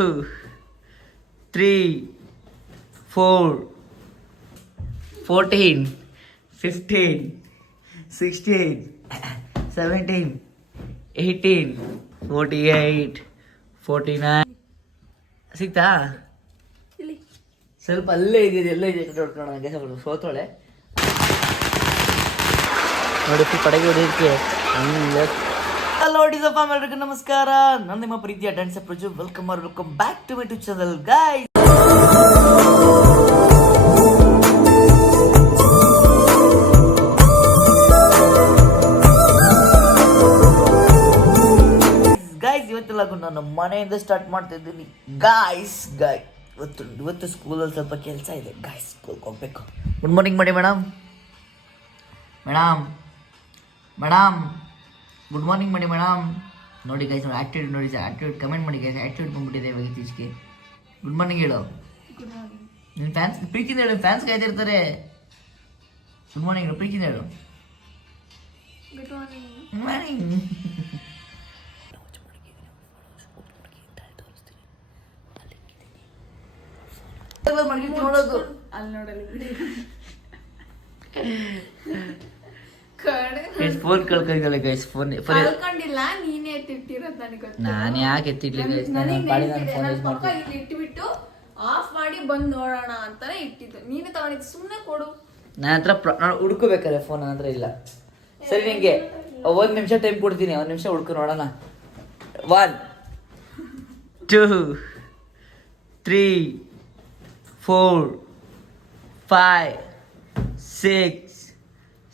two, three, four, fourteen, fifteen, sixteen, seventeen, eighteen, forty-eight, forty-nine. ಸಿಗ್ತಾ ಇಲ್ಲಿ ಸ್ವಲ್ಪ ಅಲ್ಲೇ ಇದೆ ಎಲ್ಲೇ ಇದೆ ನೋಡ್ಕೊಂಡು ನನಗೆ ಸ್ವಲ್ಪ ಸೋತೋಳೆ ನೋಡಿ ಪಡಗೆ ಹೊಡೆಯೋದಕ್ಕೆ ಹಲೋ ಡಿಸಪ್ಪ ಎಲ್ರಿಗೂ ನಮಸ್ಕಾರ ನಾನು ನಿಮ್ಮ ಪ್ರೀತಿಯ dance Praju welcome R welcome back to my tube channel ಗಾಯ್ guys ಇವತ್ತೆಲ್ಲ ನಾನು ಮನೆಯಿಂದ ಸ್ಟಾರ್ಟ್ ಮಾಡ್ತಾ ಇದ್ದೀನಿ. ಗಾಯ್ಸ್ ಗಾಯ್ ಇವತ್ತು ಇವತ್ತು ಸ್ಕೂಲಲ್ಲಿ ಸ್ವಲ್ಪ ಕೆಲಸ ಇದೆ. ಗಾಯ್ಸ್ ಸ್ಕೂಲ್ಗೆ ಹೋಗ್ಬೇಕು. ಗುಡ್ ಮಾರ್ನಿಂಗ್ ಮಾಡಿ madam madam madam good morning ಮಾಡಿ ಮೇಡಮ್ ನೋಡಿ ಗೈಸ್ ನೋಡಿ ಆ್ಯಕ್ಟಿವ್ಡ್ ನೋಡಿ ಸರ್ ಆ್ಯಕ್ಟಿವ್ಡ್ ಕಮೆಂಟ್ ಮಾಡಿ ಗೈಸ್ ಆ್ಯಕ್ಟಿವ್ಡ್ ಬಂದ್ಬಿಟ್ಟಿದೆ ಇವಾಗ ಇತ್ತೀಚೆಗೆ. ಗುಡ್ ಮಾರ್ನಿಂಗ್ ಹೇಳು. ನಿಮ್ಮ ಫ್ಯಾನ್ಸ್ ಪ್ರೀತಿಯಿಂದ ಹೇಳು ಫ್ಯಾನ್ಸ್ ಕಾಯ್ತಿರ್ತಾರೆ. ಗುಡ್ ಮಾರ್ನಿಂಗ್ ಪ್ರೀತಿಯಿಂದ ಹೇಳು. ಗುಡ್ ಮಾರ್ನಿಂಗ್ ನೋಡೋದು ಅಲ್ಲಿ ನೋಡಲಿ ಗೈಸ್ ಫೋನ್ ಕಳ್ಕೊಂಡಿದ್ದಾಳೆ ಗೈಸ್ ಫೋನ್ ಕಳ್ಕೊಂಡಿಲ್ಲ ನೀನೇ ಎತ್ತಿಟ್ಟಿರೋದು ನನಗೆ ಗೊತ್ತು? ನಾನು ಯಾಕೆ ಎತ್ತಿಡ್ಲಿ ಗೈಸ್ ನಾನು ಪಾಡಿ ಫೋನ್ ಯೂಸ್ ಮಾಡ್ತೀನಿ. ಇಲ್ಲಿ ಇಟ್ಬಿಟ್ಟು ಆಫ್ ಮಾಡಿ ಬಂದು ನೋಡೋಣ ಅಂತಾನೆ ಇಟ್ಟಿದ್ದು. ನೀನು ತಗೊಂಡಿದ್ದು ಸುಮ್ಮನೆ ಕೊಡು. ನನ್ನ ಹತ್ರ ನಾನು ಹುಡ್ಕೋಬೇಕಾರೆ ಫೋನ್ ನನ್ನ ಹತ್ರ ಇಲ್ಲ. ಸರಿ ನಿಂಗೆ ಒಂದು ನಿಮಿಷ ಟೈಮ್ ಕೊಡ್ತೀನಿ ಒಂದು ನಿಮಿಷ ಹುಡ್ಕೋ ನೋಡೋಣ. One two three four five six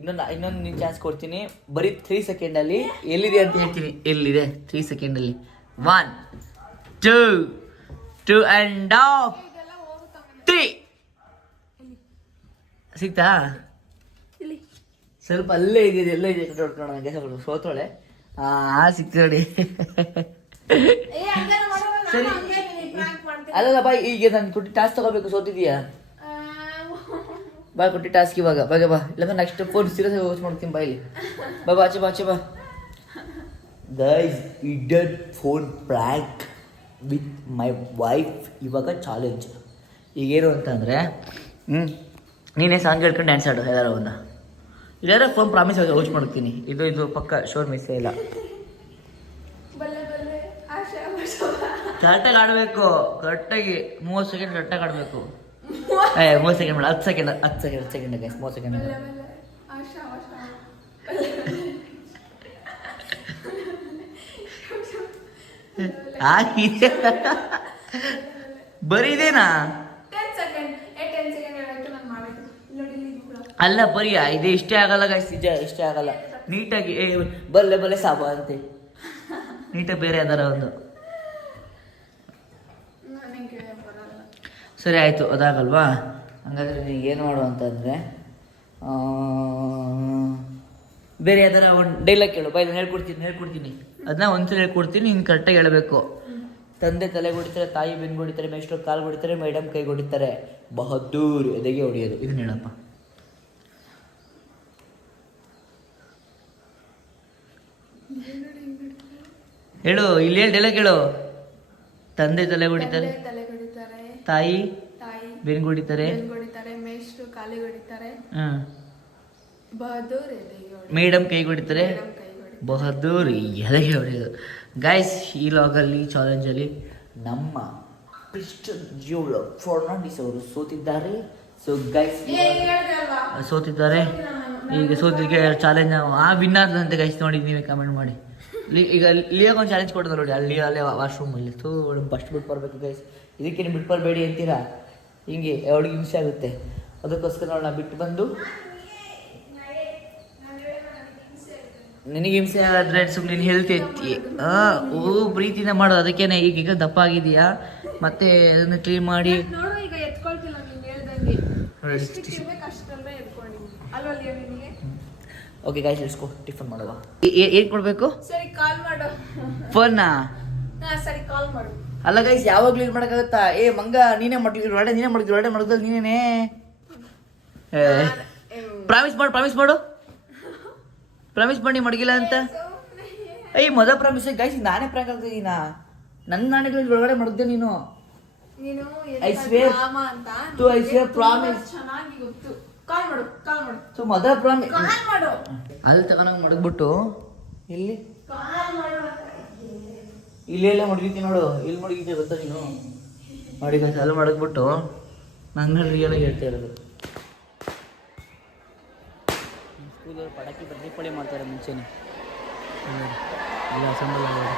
ಇನ್ನೊಂದು ಇನ್ನೊಂದು ನೀನು ಚಾನ್ಸ್ ಕೊಡ್ತೀನಿ. ಬರೀ ತ್ರೀ ಸೆಕೆಂಡಲ್ಲಿ ಎಲ್ಲಿದೆ ಅಂತ ಹೇಳ್ತೀನಿ. ಎಲ್ಲಿದೆ? Three ಸೆಕೆಂಡಲ್ಲಿ one two two and half three ಸಿಗ್ತಾ? ಸ್ವಲ್ಪ ಅಲ್ಲೇ ಇದೆ ಎಲ್ಲ ಇದೆ. ನೋಡ್ಕೊಂಡು ನನಗೆ ಸ್ವಲ್ಪ ಸೋತೋಳೆ ಆ ಸಿಕ್ತು ನೋಡಿ. ಸರಿ. ಅಲ್ಲಲ್ಲ ಬಾಯ್ ಈಗ ನಾನು ಕೊಟ್ಟು ಟಾಸ್ ತಗೋಬೇಕು ಸೋತಿದ್ಯಾ ಬಾ ಕೊಟ್ಟಿ ಟಾಸ್ಕ್ ಇವಾಗ. ಬಾಗ ಬಾ. ಇಲ್ಲ ನೆಕ್ಸ್ಟ್ ಫೋನ್ ಸೀರಿಯಸ್ ಯೂಸ್ ಮಾಡ್ತೀನಿ ಬಾಯ್ಲಿ ಬಾ ಬಾ ಆಚೆ ಬಾ ಆಚೆ ಬಾ. Guys hidden phone prank with my wife ಇವಾಗ ಚಾಲೆಂಜ್ ಈಗೇನು ಅಂತಂದರೆ ಹ್ಞೂ ನೀನೇ ಸಾಂಗ್ ಹೇಳ್ಕೊಂಡು ಡ್ಯಾನ್ಸ್ ಆಡು ಎಲ್ಲಾರ ಒಂದು ಇಲ್ಲಾರ ಫೋನ್ ಪ್ರಾಮಿಸ್ ಆಗಿ ಯೂಸ್ ಮಾಡ್ತೀನಿ. ಇದು ಇದು ಪಕ್ಕ ಶೋರ್ ಮಿಸ್ ಇಲ್ಲ. ಬಲ್ಲೆ ಬಲ್ಲೆ. ಆಶಾ ಆಶಾ. ಕರೆಕ್ಟಾಗಿ ಆಡಬೇಕು. ಕರೆಕ್ಟಾಗಿ ಮೂವತ್ತು ಸೆಕೆಂಡ್ ಕರೆಕ್ಟಾಗಿ ಆಡಬೇಕು. ಏ ಮೂರು ಸೆಕೆಂಡ್ ಬೇಡ ಹತ್ತು ಸೆಕೆಂಡ್ ಹತ್ತು ಸೆಕೆಂಡ್ ಹತ್ತು ಸೆಕೆಂಡ್ ಗೈಸ್ ಮೂವತ್ತು ಸೆಕೆಂಡ್ ಬಲ್ಲೆ ಬಲ್ಲೆ ಆಶಾ ಆಶಾ ಬರೀದೇನಾ? ಟೆನ್ ಸೆಕೆಂಡ್ ಏ ಟೆನ್ ಸೆಕೆಂಡ್ ಹೇಳಾಯ್ತು ನಾನು ಮಾಡಿದ್ದು ನೋಡಿ ಇಲ್ಲಿ ಇದು ಅಲ್ಲ ಬರೀ ಇದು ಇಷ್ಟೇ ಆಗಲ್ಲ ಗೈಸ್ ನಿಜ ಇಷ್ಟೇ ಆಗಲ್ಲ. ನೀಟಾಗಿ ಬಲ್ಲೆ ಬಲ್ಲೆ ಸಾಬ ಅಂತೆ. ನೀಟಾಗಿ ಬೇರೆ ಅದರ ಒಂದು ನನಗೆ ಬರಲ್ಲ ಸರಿ ಆಯಿತು, ಅದಾಗಲ್ವಾ? ಹಾಗಾದರೆ ನೀವು ಏನು ಮಾಡು ಅಂತಂದರೆ ಬೇರೆ ಯಾವ್ದಾರ ಒಂದು ಡೈಲಾಗ್ ಕೇಳು. ಬಾಯ್ ಹೇಳ್ಕೊಡ್ತೀನಿ ಹೇಳ್ಕೊಡ್ತೀನಿ. ಅದನ್ನ ಒಂದ್ಸಲ ಹೇಳ್ಕೊಡ್ತೀನಿ, ನೀನು ಕರೆಕ್ಟಾಗಿ ಹೇಳಬೇಕು. ತಂದೆ ತಲೆ ಹೊಡಿತಾರೆ, ತಾಯಿ ಬೆನ್ ಹೊಡಿತಾರೆ ಮೇಷ್ಟ್ರು ಕಾಲು ಹೊಡಿತಾರೆ ಮೇಡಮ್ ಕೈ ಹೊಡಿತಾರೆ. ಬಹದ್ದೂರ್ ಎದೆಗೆ ಹೊಡೆಯೋದು. ಇದನ್ನ ಹೇಳಪ್ಪ. ಹೇಳು, ಇಲ್ಲಿ ಹೇಳಿ ಡೈಲಾಗ್ ಹೇಳು ತಂದೆ ತಲೆ ಹೊಡಿತಾರೆ. ತಾಯಿ ತಾಯಿ ಬೆನ್ಗೆ ಹೊಡಿತಾರೆ ಬೆನ್ ಹೊಡಿತಾರೆ ಮೇಷ್ಟ್ರು ಕಾಲಿಗೆ ಹೊಡಿತಾರೆ ಹಾಂ. ಬಹದ್ದೂರ್ ಮೇಡಮ್ ಕೈ ಹೊಡಿತಾರೆ ಮೇಡಮ್ ಕೈ ಹೊಡಿ ಬಹದ್ದೂರ್ ಎದೆಗೆ ಹೊಡೆಯೋದು ಗೈಸ್ ಈ ಲಾಗಲ್ಲಿ ಚಾಲೆಂಜಲ್ಲಿ ನಮ್ಮ ಕ್ರಿಸ್ಟನ್ ಜಿಯೋಳ ಫರ್ನಾಂಡಿಸ್ ಅವರು ಸೋತಿದ್ದಾರೆ. ಸೊ ಗೈಸ್ ಸೋತಿದ್ದಾರೆ. ಈಗ ಸೋತಿಗೆ ಚಾಲೆಂಜ್ ಆ ವಿನ್ ಆದಂತೆ ಗೈಸ್ ನೋಡಿ ನೀವೇ ಕಮೆಂಟ್ ಮಾಡಿ. ಈಗ ಲಿಯೋಗೊಂದು ಒಂದು ಚಾಲೆಂಜ್ ಕೊಡ್ತಾರೆ ನೋಡಿ. ಅಲ್ಲಿ ಅಲ್ಲೇ ವಾಶ್ರೂಮ್ ಅಲ್ಲಿ. ತೂ ಫಸ್ಟ್ ಬಿಟ್ಟು ಬರಬೇಕು ಗೈಸ್ ಇದಕ್ಕೆ ನೀವು ಬಿಟ್ಟು ಬರಬೇಡಿ ಅಂತೀರಾ? ಹಿಂಗೆ ಅವಳಿಗೆ ಹಿಂಸೆ ಆಗುತ್ತೆ. ಅದಕ್ಕೋಸ್ಕರ ಅವಳನ್ನ ಬಿಟ್ಟು ಬಂದು ನಿನಗೆ ಹಿಂಸೆ ಆದರೆ ಸುಮ್ಮನೆ ನೀನು ಹೆಲ್ತ್ ಐತಿ ಆ ಓ ಪ್ರೀತಿನ ಮಾಡೋದು ಅದಕ್ಕೇನೆ ಈಗ ಈಗ ದಪ್ಪ ಆಗಿದೆಯಾ ಮತ್ತೆ ಅದನ್ನು ಕ್ಲೀನ್ ಮಾಡಿ ನೋಡು ಓಕೆ ಗಾಯ್ಸ್ ಇಳಿಸ್ಕೊ ಟಿಫನ್ ಮಾಡುವ ಏನ್ ಕೊಡ್ಬೇಕು? ಸರಿ ಕಾಲ್ ಮಾಡು. ಫೋನ್? ಸರಿ ಕಾಲ್ ಮಾಡು. ಅಲ್ಲ ಗೈಸ್ ಯಾವಾಗ್ಲೂ ಇದು ಮಾಡೋಕ್ಕಾಗತ್ತಾ? ಏ ಮಂಗ ನೀನೇ ಮಾಡ್ತೀವಿ ಒಳ್ಳೆ ನೀನೇ ಮಾಡ್ತೀವಿ ಒಳ್ಳೆ ಮಾಡಿದ್ರಲ್ಲಿ ನೀನೇನೆ? ಪ್ರಾಮಿಸ್ ಮಾಡು ಪ್ರಾಮಿಸ್ ಮಾಡು. ಪ್ರಾಮಿಸ್ ಮಾಡಿ ಮಡಗಿಲ್ಲ ಅಂತ. ಏಯ್ ಮೊದಲ ಪ್ರಾಮಿಸ್ ಗೈಸ್ ನಾನೇ ಪ್ರಾಂಕ್ ನಾ ನನ್ನ ನಾಣ್ಯಗಳು ಒಳಗಡೆ ಮಾಡಿದ್ದೆ ನೀನು. ಐ ಸ್ವೇರ್ ಟು ಡ್ರಾಮ ಅಂತ? ಪ್ರಾಮಿಸ್ ಚೆನ್ನಾಗಿ ಗೊತ್ತು. ಕಾಲ್ ಮಾಡು ಕಾಲ್ ಮಾಡು. ಸೊ ಮೊದಲ ಪ್ರಾಮಿಸ್ ಕಾಲ್ ಮಾಡು. ಅಲ್ಲಿ ತಗೊಂಡಂಗೆ ಮಡಗ್ಬಿಟ್ಟು ಇಲ್ಲಿ ಕಾಲ್ ಮಾಡು ಇಲ್ಲಿ ಎಲ್ಲ ಮಡಗಿತಿ ನೋಡು ಇಲ್ಲಿ ಮಡಗಿತಿ ಗೊತ್ತಾ ನೀನು? ಮಾಡಿ ಗೈಸ್ ಅಲ್ಲಿ ಮಡಗ್ಬಿಟ್ಟು ನನ್ನ ರಿಯಲ್ ಆಗಿ ಹೇಳ್ತಾ ಇರೋದು. ಸ್ಕೂಲಲ್ಲಿ ಪಟಾಕಿ ದೀಪಾವಳಿ ಮಾಡ್ತಾರೆ ಮುಂಚೆನೆ. ಎಲ್ಲ ಅಸೆಂಬಲ್ ಆಗೋದು.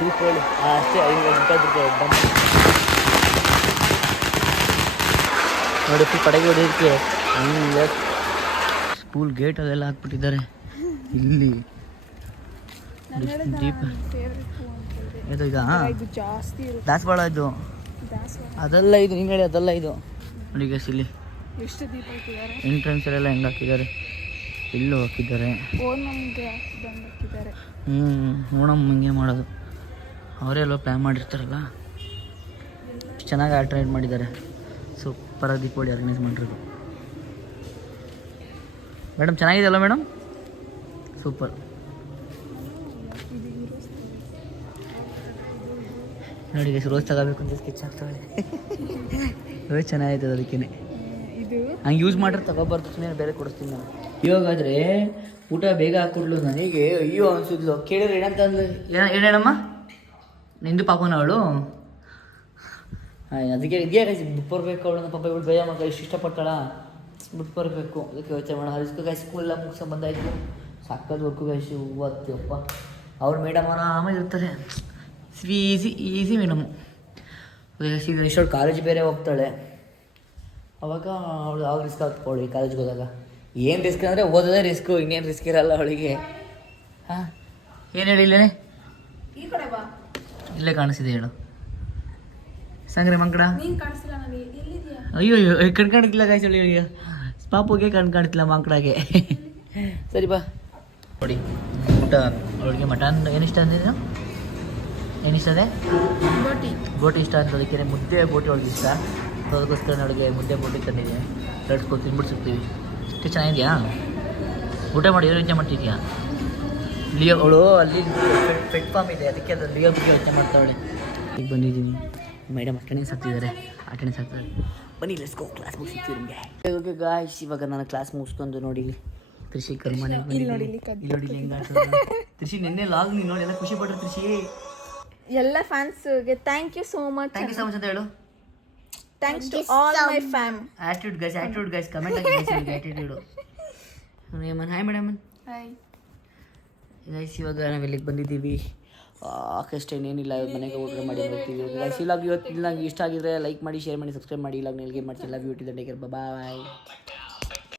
ದೀಪಾವಳಿ ಅಷ್ಟೇ ಐದು ಗಂಟೆ ದಮ್ ನೋಡಿ ಫುಲ್ ಕಡೆಗೆ ಹೊಡೆಯೋದಕ್ಕೆ. ಹಂಗೆ. ಸ್ಕೂಲ್ ಗೇಟ್ ಅದೆಲ್ಲ ಹಾಕ್ಬಿಟ್ಟಿದ್ದಾರೆ. ಇಲ್ಲಿ. ದೀಪ ಇದು. ಈಗ ಇದು ದಾಸವಾಳ ಇದು. ಅದೆಲ್ಲ ಇದು ಹಿಂಗೆ ಹೇಳಿ ಅದೆಲ್ಲ ಇದು. ನೋಡಿ guys ಇಲ್ಲಿ. ಎಷ್ಟು ದೀಪ ಇಟ್ಟಿದ್ದಾರೆ ಎಂಟ್ರೆನ್ಸ್ ಎಲ್ಲ ಹೆಂಗೆ ಹಾಕಿದ್ದಾರೆ? ಇಲ್ಲೂ ಹಾಕಿದ್ದಾರೆ. ಹ್ಞೂ ನೋಡಮ್ಮ ಹಿಂಗೆ ಮಾಡೋದು. ಅವರೇ ಎಲ್ಲೋ ಪ್ಲ್ಯಾನ್ ಮಾಡಿರ್ತಾರಲ್ಲ. ಚೆನ್ನಾಗಿ ಅಟ್ರಾಕ್ಟ್ ಮಾಡಿದ್ದಾರೆ. ಸೂಪರಾಗಿ ದೀಪಾವಳಿ ಆರ್ಗನೈಸ್ ಮಾಡಿರೋದು. ಮೇಡಮ್ ಚೆನ್ನಾಗಿದೆ ಅಲ್ಲ ಮೇಡಮ್? ಸೂಪರ್. ನೋಡಿ ಗೈಸ್ ರೋಸ್ ತಗೋಬೇಕು ಅಂತ ಸ್ಕೆಚ್ ಆಗ್ತಾಳೆ ರೋಸ್ ಚೆನ್ನಾಗಿದೆ ಅದಕ್ಕೇನೆ. ಇದು? ಹಂಗೆ ಯೂಸ್ ಮಾಡ್ರೆ ತಗೋಬಾರ್ದು ಸುಮ್ಮನೆ ಬೇರೆ ಕೊಡಿಸ್ತೀನಿ ನಾನು. ಇವಾಗಾದರೆ ಊಟ ಬೇಗ ಹಾಕ್ಕೊಡ್ಲು ನನಗೆ. ಅಯ್ಯೋ ಅನ್ಸಿದ್ಲು ಕೇಳಿದ್ರೆ ಏನಂತ ಅಂದ್ಲು ಏನ ಏನೇನಮ್ಮ ನಿಂದು ಪಾಪನ ಅವಳು? ಅದಕ್ಕೆ ಇದೆಯಾ ಗೈಸ್ ಬಿಟ್ಟು ಬರಬೇಕು ಅವಳನ್ನ ಪಾಪ ಇವಳು ಭಯ ಮಗ ಇಷ್ಟು ಇಷ್ಟಪಟ್ಟಳ? ಬಿಟ್ಟು ಬರಬೇಕು. ಅದಕ್ಕೆ ಯೋಚನೆ ಮಾಡೋಣ. ಹರಿಸ್ಕೊ ಸ್ಕೂಲ್ ಎಲ್ಲ ಮುಗಿಸ ಬಂದಾಯಿತು. ಸಾಕಾದ ವರ್ಕು ಕಾಯಿಸಿ ಹೂವತ್ತಪ್ಪ ಅವ್ರು ಮೇಡಮ್ ಅವರ ಆಮೇಲೆ ಇರ್ತಾರೆ. ಈಸಿ ಈಸಿ ಮೇಡಮ್ ಈಗ ಇಷ್ಟೊಳು ಕಾಲೇಜ್ ಬೇರೆ ಹೋಗ್ತಾಳೆ. ಅವಾಗ ಅವಳು ಅವ್ರು ರಿಸ್ಕ್ ಹಾಕ್ಕೊಳ್ಳಿ ಕಾಲೇಜ್ಗೆ ಹೋದಾಗ? ಏನು ರಿಸ್ಕ್ ಅಂದರೆ ಓದೋದೇ ರಿಸ್ಕು ಇನ್ನೇನು ರಿಸ್ಕ್ ಇರಲ್ಲ ಅವಳಿಗೆ. ಹಾಂ? ಏನು ಹೇಳಿ ಇಲ್ಲೇ ಈ ಕಡೆ ಬಾ. ಇಲ್ಲೇ ಕಾಣಿಸಿದೆ ಹೇಳು. ಸಂಗ್ರೆ ಮಂಗಡ ಅಯ್ಯೋ ಅಯ್ಯೋ ಕಣ್ ಕಾಣ್ತಿಲ್ಲ ಕಾಯ್ಸಳಿ ಅಯ್ಯೋ. ಪಾಪುಗೆ ಕಣ್ ಕಾಣ್ತಿಲ್ಲ ಮಂಕಡಾಗೆ ಸರಿ ಬಾ. ನೋಡಿ ಊಟ ಅವಳಿಗೆ ಮಟನ್ ಏನಿಷ್ಟ ಅಂದಿದ್ದು ಏನಿಷ್ಟದೆ ಬೋಟಿ ಬೋಟಿ ಇಷ್ಟ ಅಂತ ಅದಕ್ಕೆ ಮುದ್ದೆ ಬೋಟಿ ಒಳಗೆ ಇಷ್ಟ. ಸೊ ಅದಕ್ಕೋಸ್ಕರ ಅವಳಿಗೆ ಮುದ್ದೆ ಬೋಟಿ ತಂದಿದೆ ಲಡ್ಸ್ಕೊ ತಿನ್ಬಿಡ್ಸಿರ್ತೀವಿ. ಎಷ್ಟು ಚೆನ್ನಾಗಿದೆಯಾ? ಊಟ ಮಾಡಿ ಏನು ಯೋಚನೆ ಮಾಡ್ತಿದ್ಯಾ? ಲಿಯೋ ಅವಳು ಅಲ್ಲಿ ಪೆಟ್ ಫಾರ್ಮ್ ಇದೆ ಅದಕ್ಕೆ ಅದು ಲಿಯೋ ಬಗ್ಗೆ ಯೋಚನೆ ಮಾಡ್ತಾವಳೆ. ಈಗ ಬಂದಿದ್ದೀನಿ. ಮೇಡಮ್ ಅಟೆಂಡೆನ್ಸ್ ಹಾಕ್ತಿದ್ದಾರೆ ಅಟೆಂಡೆನ್ಸ್ ಹಾಕ್ತಾರೆ ಬನ್ನಿ ಲೆಸ್ಕೋ ಕ್ಲಾಸ್ ಮುಗಿಸ್ತೀವಿ ನಿಮಗೆ ಓಕೆ ಗಾಯ್ಸ್ ಇವಾಗ ನಾನು ಕ್ಲಾಸ್ ಮುಗಿಸ್ಕೊಂಡು ನೋಡಿ ಇಲ್ಲಿ ತ್ರಿಷಿ ಕರ್ಮನೆ ಇಲ್ಲಿ ನೋಡಿ, ಇಲ್ಲಿ. ತ್ರಿಷಿ ನಿನ್ನೆ ಲಾಗ್ ನೀನು ನೋಡಿ ಎಲ್ಲ ಖುಷಿ ಪಡ್ರಿ ತ್ರಿಷಿ ಎಲ್ಲ ಫ್ಯಾನ್ಸ್ಗೆ thank you so much thank you so much ಅಂತ ಹೇಳು. Thanks to all my fam attitude guys attitude guys comment ಆಗಿ guys attitude man hi madam hi guys ಇವಾಗ ನಾವು ಇಲ್ಲಿಗೆ ಬಂದಿದ್ದೀವಿ. ಅಷ್ಟೇ ಏನಿಲ್ಲ ಇವತ್ತು ಮನೆಗೆ ಹೋಗಿ ಮಾಡಿ ಹೋಗ್ತೀವಿ ಗೈಸ್ ಇಲ್ಲಾಗ ಇವತ್ತು ಇಲ್ಲ ಇಷ್ಟ ಆಗಿದ್ರೆ ಲೈಕ್ ಮಾಡಿ ಶೇರ್ ಮಾಡಿ ಸಬ್ಸ್ಕ್ರೈಬ್ ಮಾಡಿ. ಇಲ್ಲಾಗ ನಿಲ್ಗೆ ಮಾಡ್ತೀನಿ ಲವ್ ಯು ಟಿ ದ ಟೇಕರ್ ಬಾಯ್